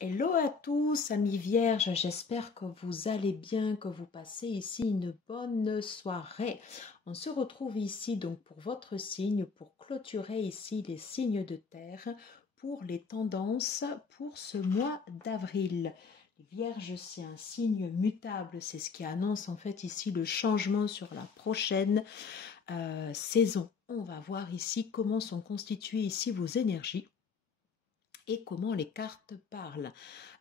Hello à tous, amis vierges, j'espère que vous allez bien, que vous passez ici une bonne soirée. On se retrouve ici donc pour votre signe, pour clôturer ici les signes de terre, pour les tendances pour ce mois d'avril. Les vierges, c'est un signe mutable, c'est ce qui annonce en fait ici le changement sur la prochaine saison. On va voir ici comment sont constituées ici vos énergies et comment les cartes parlent.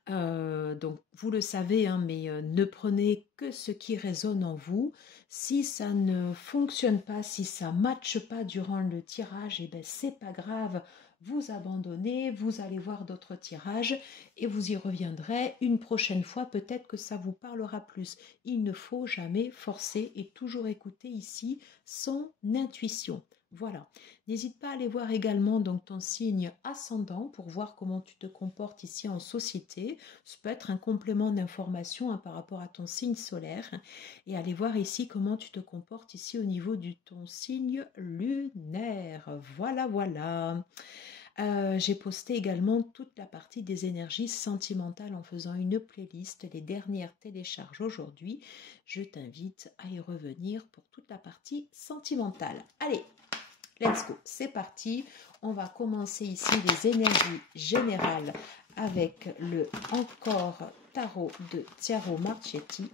Donc vous le savez, hein, mais ne prenez que ce qui résonne en vous. Si ça ne fonctionne pas, si ça ne matche pas durant le tirage, et ben c'est pas grave, vous abandonnez, vous allez voir d'autres tirages et vous y reviendrez une prochaine fois, peut-être que ça vous parlera plus. Il ne faut jamais forcer et toujours écouter ici son intuition. Voilà. N'hésite pas à aller voir également donc ton signe ascendant pour voir comment tu te comportes ici en société. Ça peut être un complément d'information hein, par rapport à ton signe solaire. Et aller voir ici comment tu te comportes ici au niveau de ton signe lunaire. Voilà, voilà. J'ai posté également toute la partie des énergies sentimentales en faisant une playlist, les dernières télécharges aujourd'hui. Je t'invite à y revenir pour toute la partie sentimentale. Allez, let's go, c'est parti. On va commencer ici les énergies générales avec le Encore Tarot de Tiaro Marchetti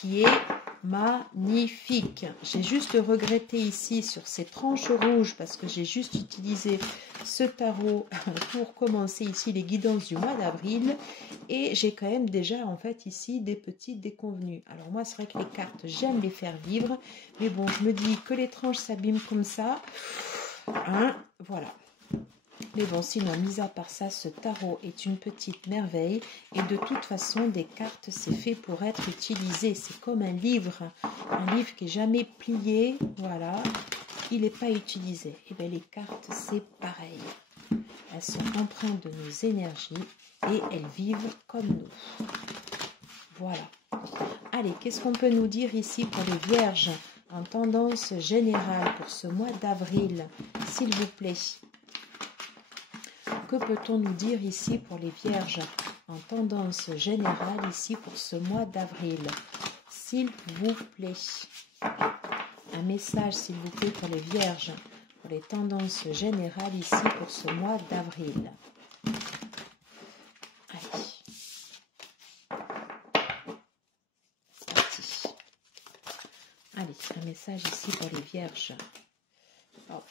qui est magnifique. J'ai juste regretté ici sur ces tranches rouges parce que j'ai juste utilisé ce tarot pour commencer ici les guidances du mois d'avril et j'ai quand même déjà en fait ici des petits déconvenus. Alors moi c'est vrai que les cartes j'aime les faire vivre mais bon je me dis que les tranches s'abîment comme ça. Hein, voilà. Mais bon, sinon, mis à part ça, ce tarot est une petite merveille. Et de toute façon, des cartes, c'est fait pour être utilisé. C'est comme un livre qui n'est jamais plié. Voilà, il n'est pas utilisé. Et bien, les cartes, c'est pareil. Elles sont empreintes de nos énergies et elles vivent comme nous. Voilà. Allez, qu'est-ce qu'on peut nous dire ici pour les vierges en tendance générale pour ce mois d'avril, s'il vous plaît? Que peut-on nous dire ici pour les vierges en tendance générale ici pour ce mois d'avril, s'il vous plaît? Un message s'il vous plaît pour les vierges pour les tendances générales ici pour ce mois d'avril. Allez. C'est parti. Allez, un message ici pour les vierges. Hop.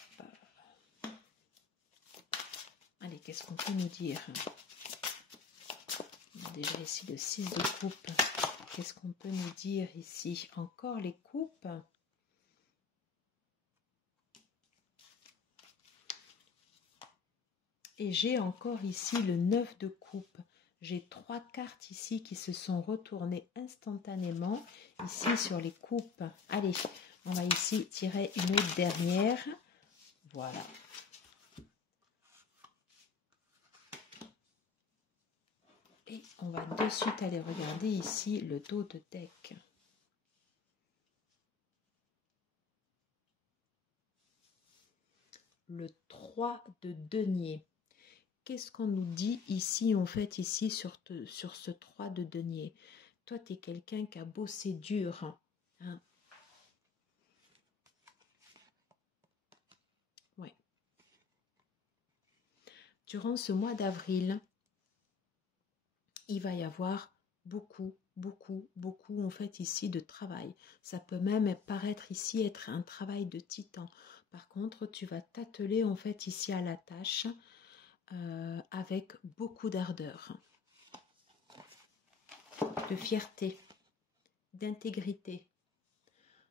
Allez, qu'est-ce qu'on peut nous dire? On a déjà ici le 6 de coupe. Qu'est-ce qu'on peut nous dire ici? Encore les coupes. Et j'ai encore ici le 9 de coupe. J'ai 3 cartes ici qui se sont retournées instantanément ici sur les coupes. Allez, on va ici tirer une dernière. Voilà. Et on va de suite aller regarder ici le dos de deck. Le 3 de denier. Qu'est-ce qu'on nous dit ici, en fait, ici, sur ce 3 de denier? Toi, tu es quelqu'un qui a bossé dur. Hein? Ouais. Durant ce mois d'avril, il va y avoir beaucoup, en fait, ici, de travail. Ça peut même paraître ici être un travail de titan. Par contre, tu vas t'atteler, en fait, ici, à la tâche avec beaucoup d'ardeur, de fierté, d'intégrité.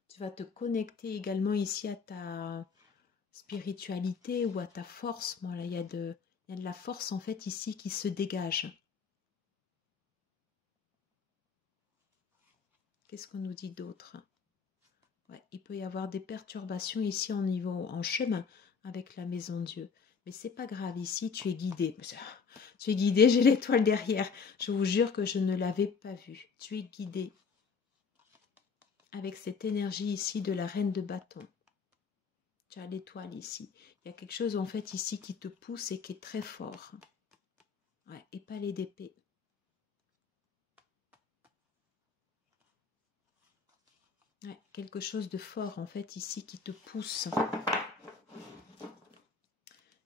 Tu vas te connecter également ici à ta spiritualité ou à ta force. Bon, là, il y a de la force, en fait, ici, qui se dégage. Qu'est-ce qu'on nous dit d'autre? Ouais, il peut y avoir des perturbations ici en chemin avec la maison Dieu. Mais c'est pas grave, ici tu es guidé. Tu es guidé, j'ai l'étoile derrière. Je vous jure que je ne l'avais pas vue. Tu es guidé avec cette énergie ici de la reine de bâton. Tu as l'étoile ici. Il y a quelque chose en fait ici qui te pousse et qui est très fort. Ouais, et palais d'épée. Ouais, quelque chose de fort en fait ici qui te pousse.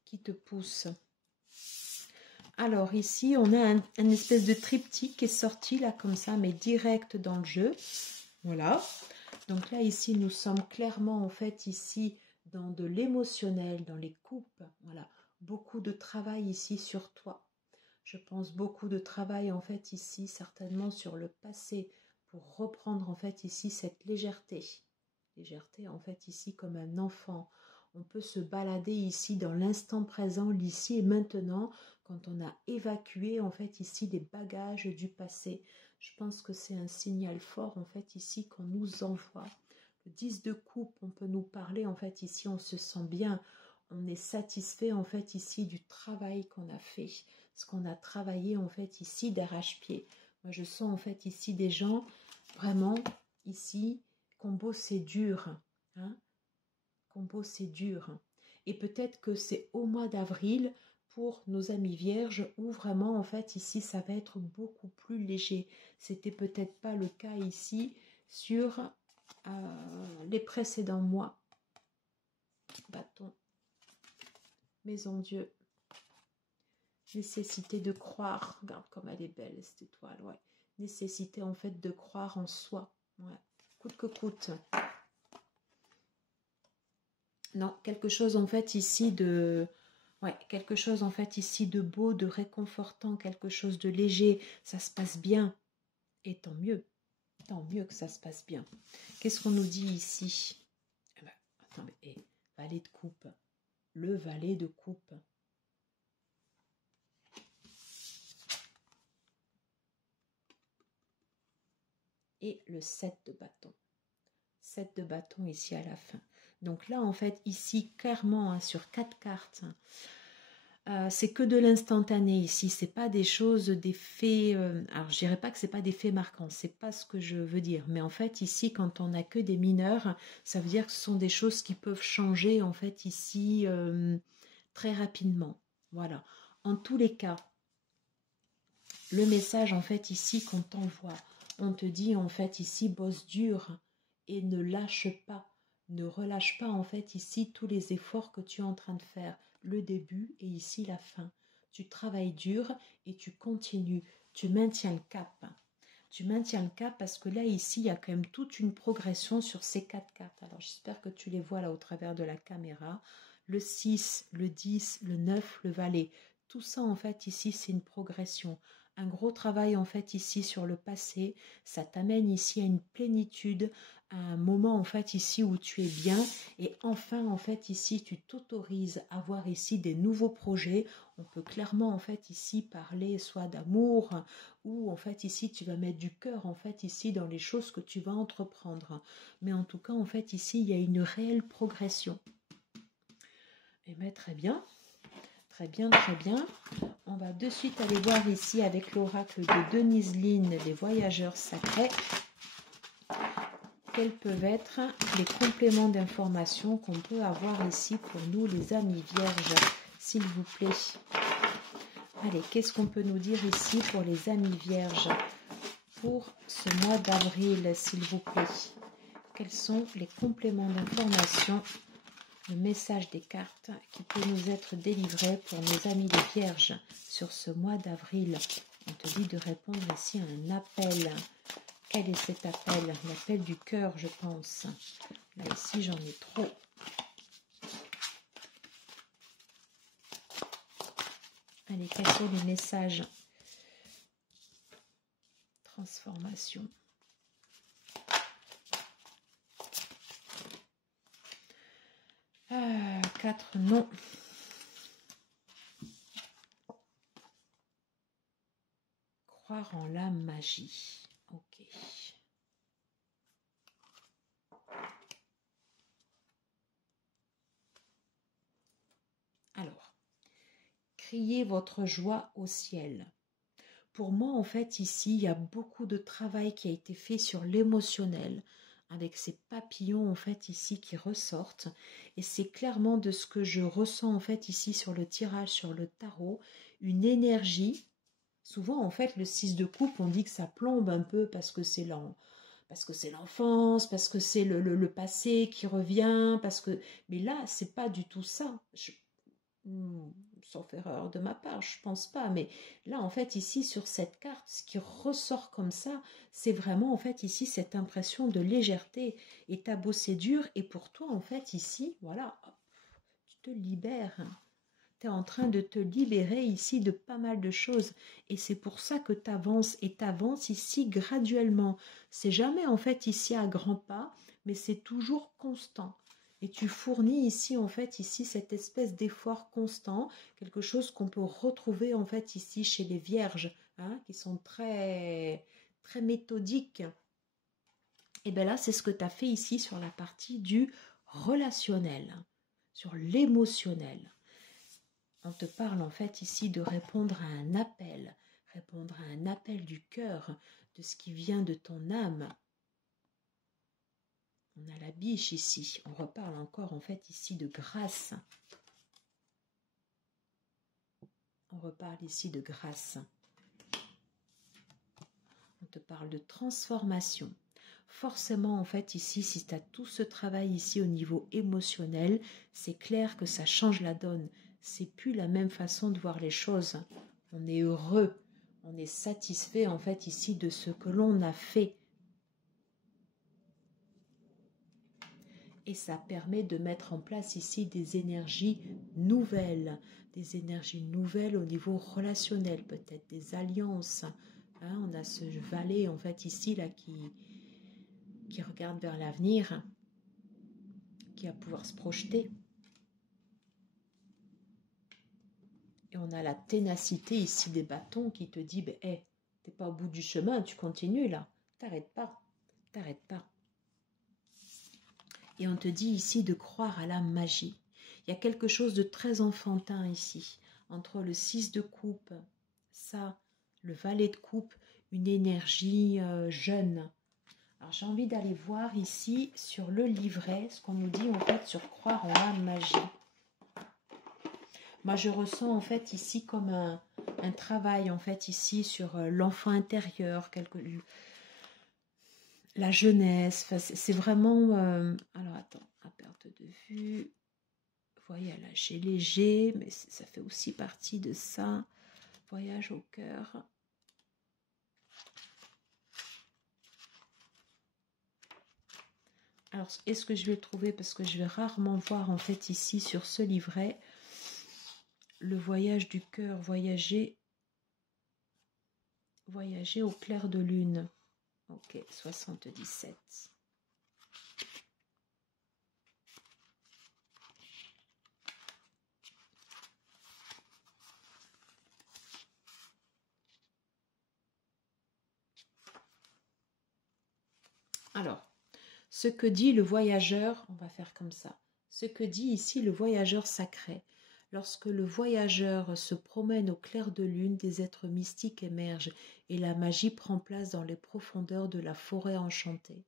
Qui te pousse. Alors ici, on a un espèce de triptyque qui est sorti là comme ça, mais direct dans le jeu. Voilà. Donc là, ici, nous sommes clairement en fait ici dans de l'émotionnel, dans les coupes. Voilà. Beaucoup de travail ici sur toi. Je pense beaucoup de travail en fait ici, certainement sur le passé, pour reprendre en fait ici cette légèreté. Légèreté en fait ici comme un enfant. On peut se balader ici dans l'instant présent, l'ici et maintenant, quand on a évacué en fait ici des bagages du passé. Je pense que c'est un signal fort en fait ici qu'on nous envoie. Le 10 de coupe, on peut nous parler en fait ici, on se sent bien, on est satisfait en fait ici du travail qu'on a fait, ce qu'on a travaillé en fait ici d'arrache-pied. Moi je sens en fait ici des gens vraiment ici qu'on bossait dur, hein, qu'on bossait dur. Et peut-être que c'est au mois d'avril pour nos amis vierges où vraiment en fait ici ça va être beaucoup plus léger. C'était peut-être pas le cas ici sur les précédents mois. Bâton, maison Dieu, nécessité de croire. Regarde comme elle est belle cette étoile, ouais. Nécessité en fait de croire en soi, ouais. Coûte que coûte. Non, quelque chose en fait ici de... Ouais, quelque chose en fait ici de beau, de réconfortant, quelque chose de léger. Ça se passe bien. Et tant mieux que ça se passe bien. Qu'est-ce qu'on nous dit ici? Eh ben, attends, mais, valet de coupe. Le valet de coupe. Et le 7 de bâton. 7 de bâton ici à la fin. Donc là, en fait, ici, clairement, hein, sur 4 cartes, c'est que de l'instantané ici. C'est pas des choses, des faits... alors, je dirais pas que c'est pas des faits marquants. C'est pas ce que je veux dire. Mais en fait, ici, quand on n'a que des mineurs, ça veut dire que ce sont des choses qui peuvent changer, en fait, ici, très rapidement. Voilà. En tous les cas, le message, en fait, ici, qu'on t'envoie, on te dit, en fait, ici, bosse dur et ne lâche pas. Ne relâche pas, en fait, ici, tous les efforts que tu es en train de faire. Le début et ici, la fin. Tu travailles dur et tu continues. Tu maintiens le cap. Tu maintiens le cap parce que là, ici, il y a quand même toute une progression sur ces 4 cartes. Alors, j'espère que tu les vois là au travers de la caméra. Le 6, le 10, le 9, le valet. Tout ça, en fait, ici, c'est une progression. Un gros travail, en fait, ici, sur le passé. Ça t'amène ici à une plénitude, à un moment, en fait, ici, où tu es bien. Et enfin, en fait, ici, tu t'autorises à voir ici des nouveaux projets. On peut clairement, en fait, ici, parler soit d'amour, ou, en fait, ici, tu vas mettre du cœur, en fait, ici, dans les choses que tu vas entreprendre. Mais en tout cas, en fait, ici, il y a une réelle progression. Eh bien, très bien. Très bien, très bien. On va de suite aller voir ici avec l'oracle de Denise Lynn, les voyageurs sacrés. Quels peuvent être les compléments d'information qu'on peut avoir ici pour nous, les amis vierges, s'il vous plaît. Allez, qu'est-ce qu'on peut nous dire ici pour les amis vierges pour ce mois d'avril, s'il vous plaît? Quels sont les compléments d'information, le message des cartes qui peut nous être délivré pour nos amis les vierges sur ce mois d'avril? On te dit de répondre ici à un appel. Quel est cet appel? L'appel du cœur, je pense. Là, ici, j'en ai trop. Allez, quels sont les messages? Transformation. Ah, 4 non. Croire en la magie. Ok. Alors, criez votre joie au ciel. Pour moi, en fait, ici, il y a beaucoup de travail qui a été fait sur l'émotionnel, avec ces papillons, en fait, ici, qui ressortent. Et c'est clairement de ce que je ressens, en fait, ici, sur le tirage, sur le tarot, une énergie. Souvent, en fait, le 6 de coupe, on dit que ça plombe un peu parce que c'est lent. parce que c'est l'enfance, parce que c'est le passé qui revient, parce que... Mais là, c'est pas du tout ça. Sauf erreur de ma part, je pense pas. Mais là, en fait, ici, sur cette carte, ce qui ressort comme ça, c'est vraiment, en fait, ici, cette impression de légèreté. Et t'as beau c'est dur, et pour toi, en fait, ici, voilà, hop, tu te libères. Tu es en train de te libérer ici de pas mal de choses. Et c'est pour ça que tu avances et tu avances ici graduellement. C'est jamais en fait ici à grands pas, mais c'est toujours constant. Et tu fournis ici en fait ici cette espèce d'effort constant, quelque chose qu'on peut retrouver en fait ici chez les vierges, hein, qui sont très très méthodiques. Et bien là, c'est ce que tu as fait ici sur la partie du relationnel, sur l'émotionnel. On te parle en fait ici de répondre à un appel du cœur, de ce qui vient de ton âme. On a la biche ici, on reparle encore en fait ici de grâce. On reparle ici de grâce. On te parle de transformation. Forcément en fait ici, si tu as tout ce travail ici au niveau émotionnel, c'est clair que ça change la donne. C'est plus la même façon de voir les choses. On est heureux, on est satisfait en fait ici de ce que l'on a fait. Et ça permet de mettre en place ici des énergies nouvelles au niveau relationnel, peut-être des alliances. Hein, on a ce valet en fait ici là qui regarde vers l'avenir, qui va pouvoir se projeter. Et on a la ténacité ici des bâtons qui te dit, hey, t'es pas au bout du chemin, tu continues là, t'arrêtes pas. Et on te dit ici de croire à la magie. Il y a quelque chose de très enfantin ici, entre le 6 de coupe, ça, le valet de coupe, une énergie jeune. Alors j'ai envie d'aller voir ici sur le livret, ce qu'on nous dit en fait sur croire en la magie. Moi je ressens en fait ici comme un travail en fait ici sur l'enfant intérieur, la jeunesse, enfin, c'est vraiment... alors attends, à perte de vue, voyage léger, mais ça fait aussi partie de ça, voyage au cœur. Alors, est-ce que je vais le trouver? Parce que je vais rarement voir en fait ici sur ce livret, le voyage du cœur, voyager au clair de lune. Ok, 77. Alors, ce que dit le voyageur, on va faire comme ça. Ce que dit ici le voyageur sacré. Lorsque le voyageur se promène au clair de lune, des êtres mystiques émergent et la magie prend place dans les profondeurs de la forêt enchantée.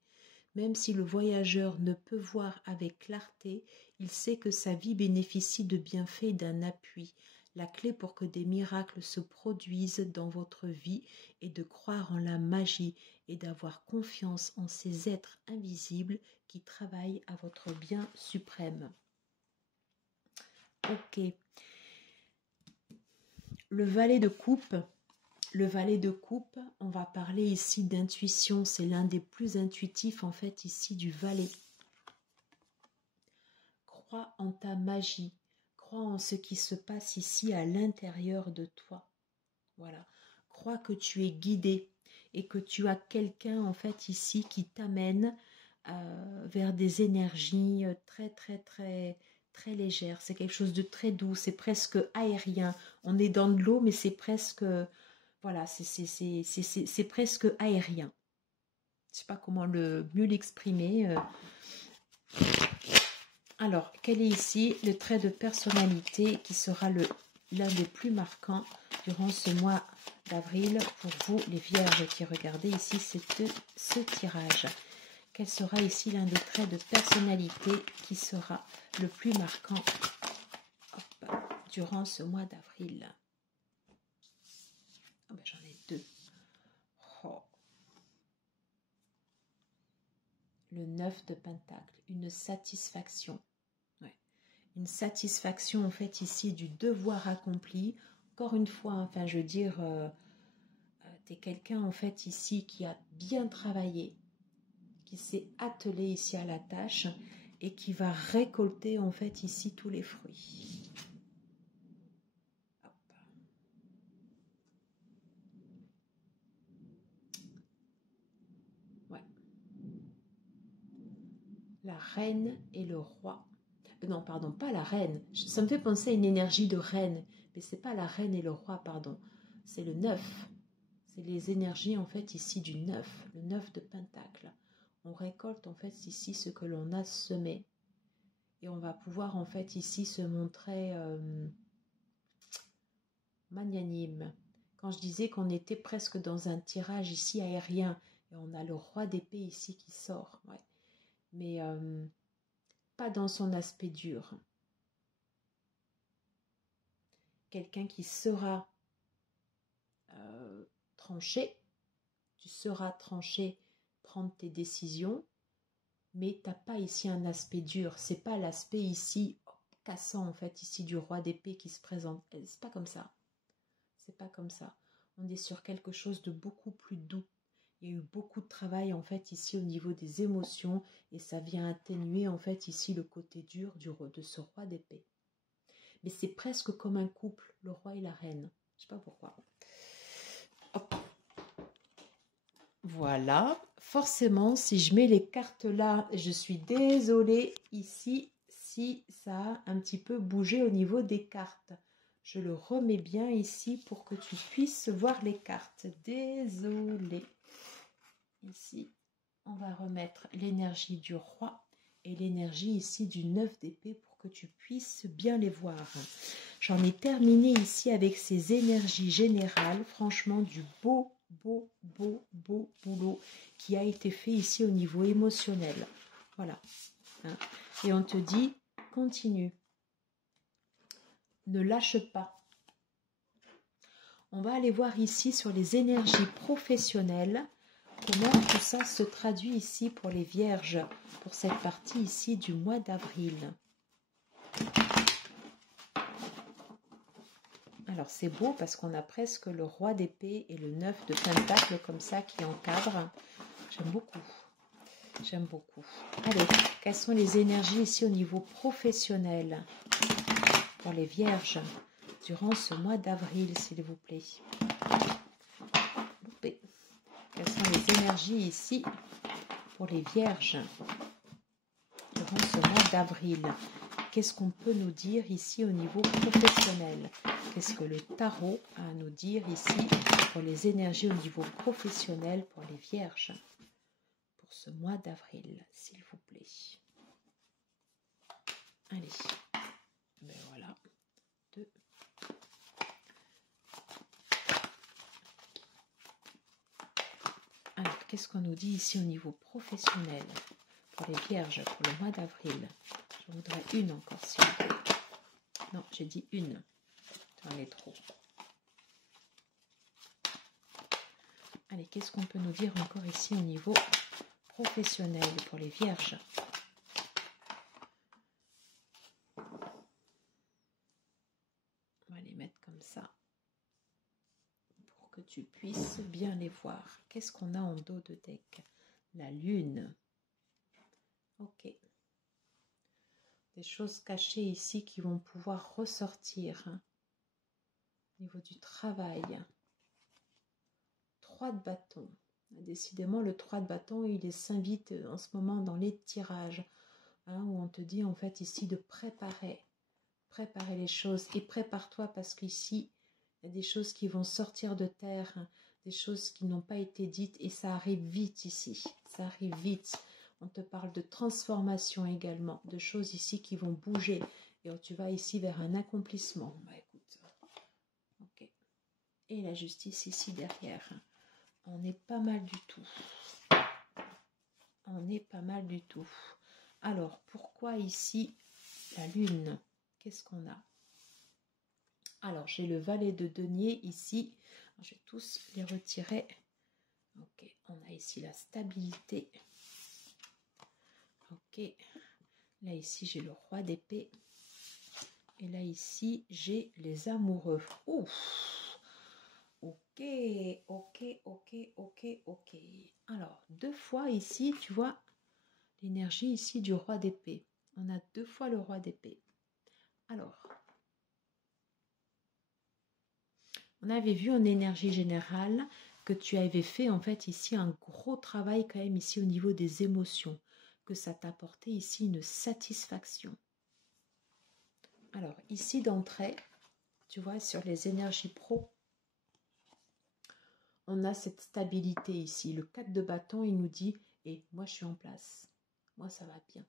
Même si le voyageur ne peut voir avec clarté, il sait que sa vie bénéficie de bienfaits et d'un appui. La clé pour que des miracles se produisent dans votre vie est de croire en la magie et d'avoir confiance en ces êtres invisibles qui travaillent à votre bien suprême. Ok. Le valet de coupe. Le valet de coupe, on va parler ici d'intuition. C'est l'un des plus intuitifs en fait ici du valet. Crois en ta magie. Crois en ce qui se passe ici à l'intérieur de toi. Voilà. Crois que tu es guidé et que tu as quelqu'un en fait ici qui t'amène vers des énergies très légères. C'est quelque chose de très doux, c'est presque aérien. On est dans de l'eau, mais c'est presque, voilà, c'est presque aérien. Je ne sais pas comment mieux l'exprimer. Alors, quel est ici le trait de personnalité qui sera l'un des plus marquants durant ce mois d'avril pour vous, les vierges qui regardez ici ce tirage? Quel sera ici l'un des traits de personnalité qui sera le plus marquant durant ce mois d'avril? Oh ben, j'en ai deux. Oh. 9 de pentacle, une satisfaction. Ouais. Une satisfaction en fait ici du devoir accompli. Encore une fois, enfin je veux dire, tu es quelqu'un en fait ici qui a bien travaillé, qui s'est attelé ici à la tâche et qui va récolter en fait ici tous les fruits. Hop. Ouais. La reine et le roi. Non, pardon, pas la reine. Ça me fait penser à une énergie de reine, mais c'est pas la reine et le roi, pardon. C'est le 9. C'est les énergies en fait ici du 9, le 9 de pentacle. On récolte en fait ici ce que l'on a semé. Et on va pouvoir en fait ici se montrer magnanime. Quand je disais qu'on était presque dans un tirage ici aérien, et on a le roi d'épée ici qui sort, ouais. Mais pas dans son aspect dur. Quelqu'un qui sera tranché, tu seras tranché, prendre tes décisions, mais tu n'as pas ici un aspect dur. C'est pas l'aspect ici cassant en fait ici du roi d'épée qui se présente. C'est pas comme ça. C'est pas comme ça. On est sur quelque chose de beaucoup plus doux. Il y a eu beaucoup de travail en fait ici au niveau des émotions et ça vient atténuer en fait ici le côté dur de ce roi d'épée. Mais c'est presque comme un couple, le roi et la reine. Je sais pas pourquoi. Hop. Voilà. Forcément, si je mets les cartes là, je suis désolée ici si ça a un petit peu bougé au niveau des cartes. Je le remets bien ici pour que tu puisses voir les cartes. Désolée. Ici, on va remettre l'énergie du roi et l'énergie ici du 9 d'épée pour que tu puisses bien les voir. J'en ai terminé ici avec ces énergies générales. Franchement, du beau boulot qui a été fait ici au niveau émotionnel. Voilà. Et on te dit, continue. Ne lâche pas. On va aller voir ici sur les énergies professionnelles. Comment tout ça se traduit ici pour les vierges, pour cette partie ici du mois d'avril. Alors c'est beau parce qu'on a presque le roi d'épée et le 9 de pentacle comme ça qui encadrent. J'aime beaucoup. J'aime beaucoup. Allez, quelles sont les énergies ici au niveau professionnel pour les vierges durant ce mois d'avril, s'il vous plaît. Quelles sont les énergies ici pour les vierges durant ce mois d'avril? Qu'est-ce qu'on peut nous dire ici au niveau professionnel? Qu'est-ce que le tarot a à nous dire ici pour les énergies au niveau professionnel pour les vierges pour ce mois d'avril, s'il vous plaît? Allez, ben voilà, 2. Alors, qu'est-ce qu'on nous dit ici au niveau professionnel pour les vierges pour le mois d'avril? Je voudrais une encore, s'il vous plaît. Non, j'ai dit une. J'en ai trop. Allez, qu'est-ce qu'on peut nous dire encore ici au niveau professionnel pour les vierges? On va les mettre comme ça pour que tu puisses bien les voir. Qu'est-ce qu'on a en dos de deck? La lune. Ok. Des choses cachées ici qui vont pouvoir ressortir. Au niveau du travail. 3 de bâton. Décidément, le 3 de bâton, il s'invite en ce moment dans les tirages. Où on te dit en fait ici de préparer les choses. Et prépare-toi parce qu'ici, il y a des choses qui vont sortir de terre. Des choses qui n'ont pas été dites et ça arrive vite ici. Ça arrive vite. On te parle de transformation également, de choses ici qui vont bouger. Et tu vas ici vers un accomplissement. Bah écoute, ok. Et la justice ici derrière. On est pas mal du tout. On est pas mal du tout. Alors, pourquoi ici la lune? Qu'est-ce qu'on a? Alors, j'ai le valet de denier ici. Alors, je vais tous les retirer. Ok, on a ici la stabilité. Ok. Là, ici, j'ai le roi d'épée. Et là, ici, j'ai les amoureux. Ouf. Ok, ok, ok, ok, ok. Alors, 2 fois ici, tu vois, l'énergie ici du roi d'épée. On a 2 fois le roi d'épée. Alors, on avait vu en énergie générale que tu avais fait en fait ici un gros travail quand même ici au niveau des émotions, que ça t'apportait ici une satisfaction. Alors, ici d'entrée, tu vois, sur les énergies pro, on a cette stabilité ici. Le 4 de bâton, il nous dit, et moi je suis en place. Moi ça va bien.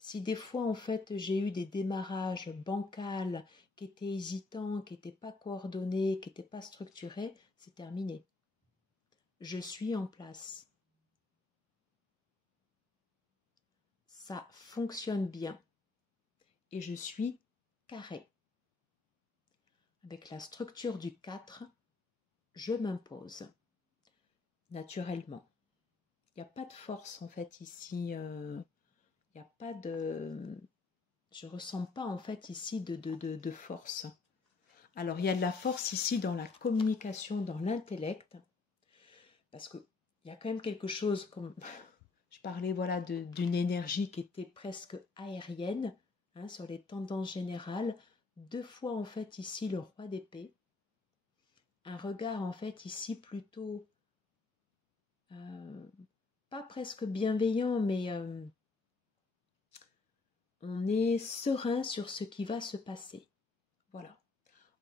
Si des fois en fait j'ai eu des démarrages bancals, qui étaient hésitants, qui n'étaient pas coordonnés, qui n'étaient pas structurés, c'est terminé. Je suis en place. Ça fonctionne bien. Et je suis carré. Avec la structure du 4, je m'impose naturellement. Il n'y a pas de force en fait ici. Il n'y a pas de... Je ressens pas en fait ici de force. Alors il y a de la force ici dans la communication, dans l'intellect. Parce qu'il y a quand même quelque chose comme... Je parlais voilà d'une énergie qui était presque aérienne, hein, sur les tendances générales. 2 fois en fait ici le roi d'épée. Un regard en fait ici plutôt... pas presque bienveillant, mais on est serein sur ce qui va se passer. Voilà.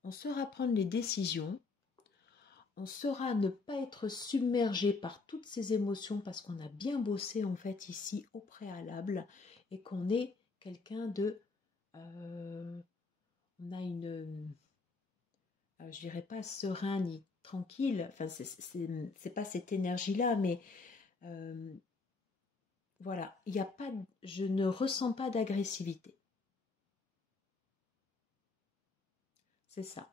On saura prendre les décisions. On saura ne pas être submergé par toutes ces émotions parce qu'on a bien bossé en fait ici au préalable et qu'on est quelqu'un de... on a une... je dirais pas serein ni tranquille. Enfin, c'est pas cette énergie-là, mais... voilà, il y a pas, je ne ressens pas d'agressivité. C'est ça.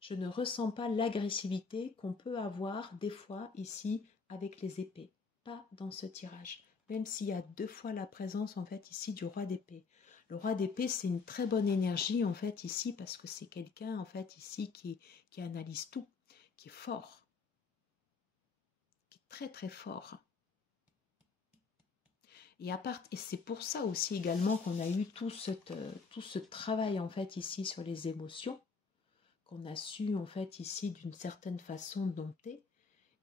Je ne ressens pas l'agressivité qu'on peut avoir des fois ici avec les épées. Pas dans ce tirage. Même s'il y a 2 fois la présence en fait ici du roi d'épée. Le roi d'épée, c'est une très bonne énergie en fait ici parce que c'est quelqu'un en fait ici qui analyse tout, qui est fort, qui est très très fort. Et c'est pour ça aussi également qu'on a eu tout ce travail en fait ici sur les émotions, qu'on a su en fait ici d'une certaine façon dompter,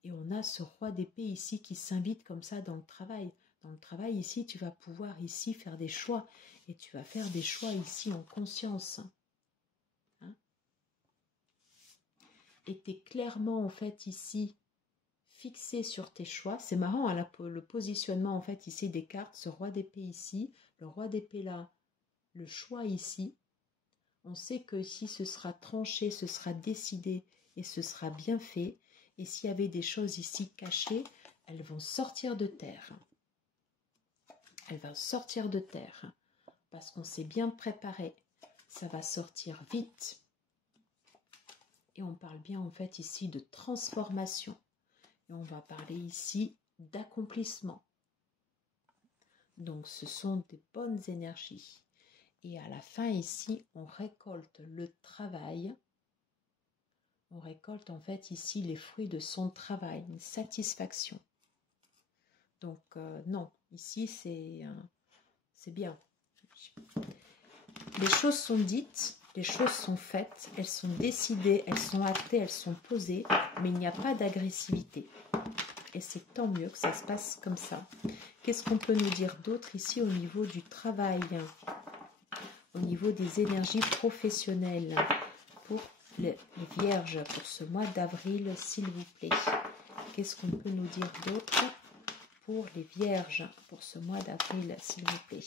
et on a ce roi d'épée ici qui s'invite comme ça dans le travail. Dans le travail ici, tu vas pouvoir ici faire des choix, et tu vas faire des choix ici en conscience. Hein, et tu es clairement en fait ici fixé sur tes choix. C'est marrant hein, le positionnement en fait ici des cartes, ce roi d'épée ici, le roi d'épée là, le choix ici. On sait que ici ce sera tranché, ce sera décidé et ce sera bien fait. Et s'il y avait des choses ici cachées, elles vont sortir de terre. Elles vont sortir de terre parce qu'on s'est bien préparé. Ça va sortir vite. Et on parle bien en fait ici de transformation. Et on va parler ici d'accomplissement. Donc ce sont des bonnes énergies. Et à la fin ici, on récolte le travail. On récolte en fait ici les fruits de son travail, une satisfaction. Donc non, ici c'est bien. Les choses sont dites, les choses sont faites, elles sont décidées, elles sont actées, elles sont posées, mais il n'y a pas d'agressivité. Et c'est tant mieux que ça se passe comme ça. Qu'est-ce qu'on peut nous dire d'autre ici au niveau du travail, au niveau des énergies professionnelles pour les vierges pour ce mois d'avril, s'il vous plaît? Qu'est-ce qu'on peut nous dire d'autre pour les vierges pour ce mois d'avril, s'il vous plaît?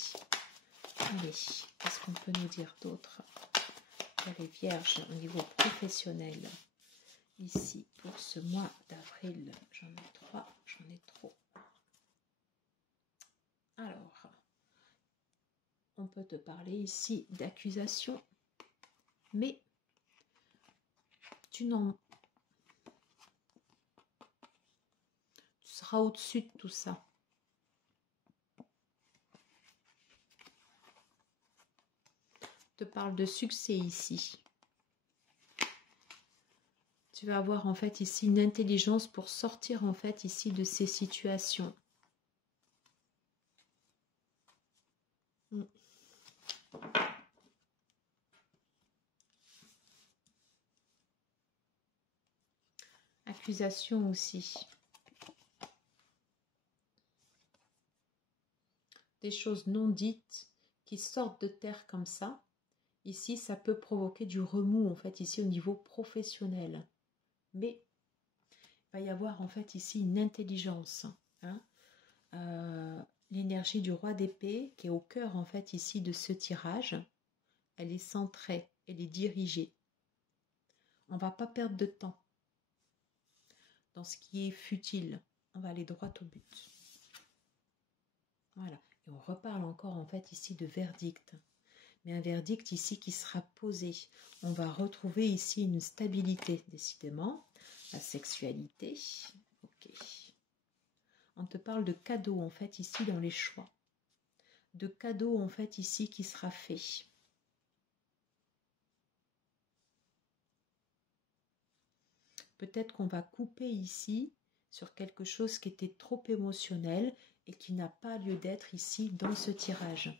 Allez, qu'est-ce qu'on peut nous dire d'autre pour les vierges au niveau professionnel? Ici, pour ce mois d'avril, j'en ai 3, j'en ai trop. Alors, on peut te parler ici d'accusation, mais tu seras au-dessus de tout ça. parle de succès ici. Tu vas avoir en fait ici une intelligence pour sortir en fait ici de ces situations. Accusation aussi. Des choses non dites qui sortent de terre comme ça. Ici, ça peut provoquer du remous en fait ici au niveau professionnel. Mais il va y avoir en fait ici une intelligence. Hein. L'énergie du roi d'épée qui est au cœur en fait ici de ce tirage, elle est centrée, elle est dirigée. On ne va pas perdre de temps dans ce qui est futile. On va aller droit au but. Voilà. Et on reparle encore en fait ici de verdict. Mais un verdict ici qui sera posé. On va retrouver ici une stabilité, décidément. La sexualité. Ok. On te parle de cadeau en fait ici dans les choix. De cadeau en fait ici qui sera fait. Peut-être qu'on va couper ici sur quelque chose qui était trop émotionnel et qui n'a pas lieu d'être ici dans ce tirage.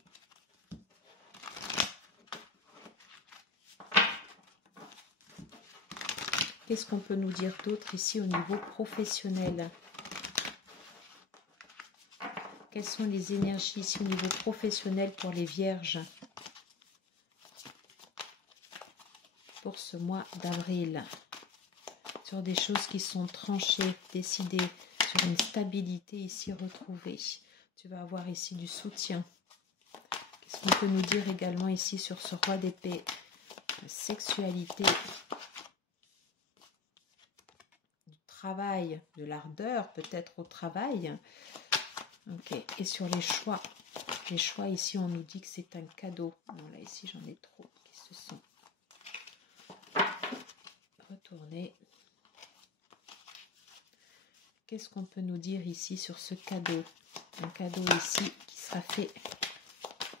Qu'est-ce qu'on peut nous dire d'autre ici au niveau professionnel? Quelles sont les énergies ici au niveau professionnel pour les vierges pour ce mois d'avril? Sur des choses qui sont tranchées, décidées, sur une stabilité ici retrouvée. Tu vas avoir ici du soutien. Qu'est-ce qu'on peut nous dire également ici sur ce roi d'épée? La sexualité, du travail, de l'ardeur peut-être au travail. Ok, et sur les choix ici on nous dit que c'est un cadeau. Non, là ici j'en ai trop qui se sont retournés. Qu'est-ce qu'on peut nous dire ici sur ce cadeau? Un cadeau ici qui sera fait.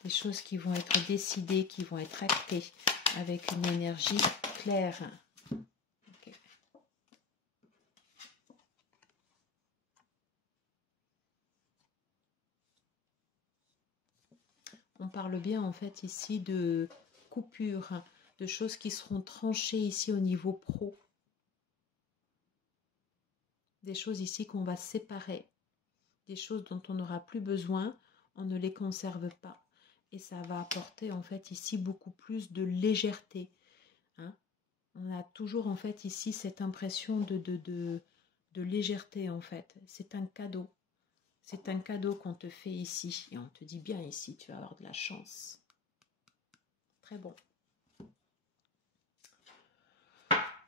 Des choses qui vont être décidées, qui vont être actées avec une énergie claire. Okay. On parle bien en fait ici de coupures, de choses qui seront tranchées ici au niveau pro. Des choses ici qu'on va séparer. Des choses dont on n'aura plus besoin, on ne les conserve pas. Et ça va apporter en fait ici beaucoup plus de légèreté. Hein? On a toujours en fait ici cette impression de légèreté en fait. C'est un cadeau. C'est un cadeau qu'on te fait ici. Et on te dit bien ici, tu vas avoir de la chance. Très bon.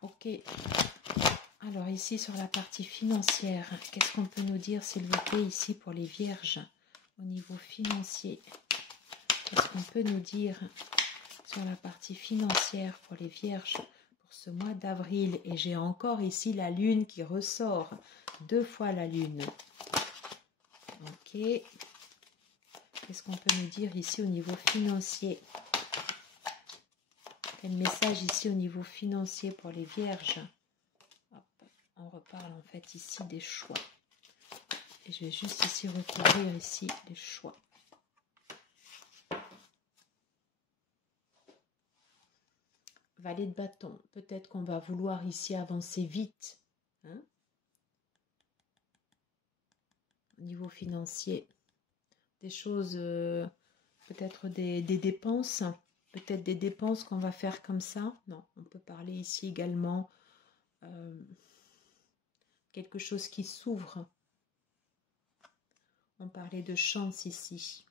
Ok. Alors ici sur la partie financière, qu'est-ce qu'on peut nous dire s'il vous plaît ici pour les vierges au niveau financier? Qu'est-ce qu'on peut nous dire sur la partie financière pour les vierges pour ce mois d'avril? Et j'ai encore ici la lune qui ressort. 2 fois la lune. Ok. Qu'est-ce qu'on peut nous dire ici au niveau financier? Quel message ici au niveau financier pour les vierges? Hop, on reparle en fait ici des choix. Et je vais juste ici recouvrir ici les choix. Valet de bâton. Peut-être qu'on va vouloir ici avancer vite. Hein? Au niveau financier. Des choses, peut-être des dépenses. Peut-être des dépenses qu'on va faire comme ça. Non, on peut parler ici également quelque chose qui s'ouvre. On parlait de chance ici.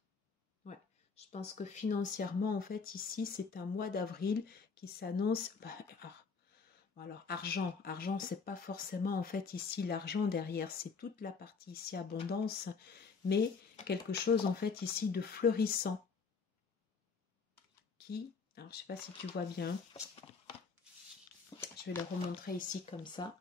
Ouais, je pense que financièrement, en fait, ici, c'est un mois d'avril qui s'annonce. Alors, argent, c'est pas forcément en fait ici l'argent derrière, c'est toute la partie ici abondance, mais quelque chose en fait ici de fleurissant. Alors je sais pas si tu vois bien, je vais le remontrer ici comme ça.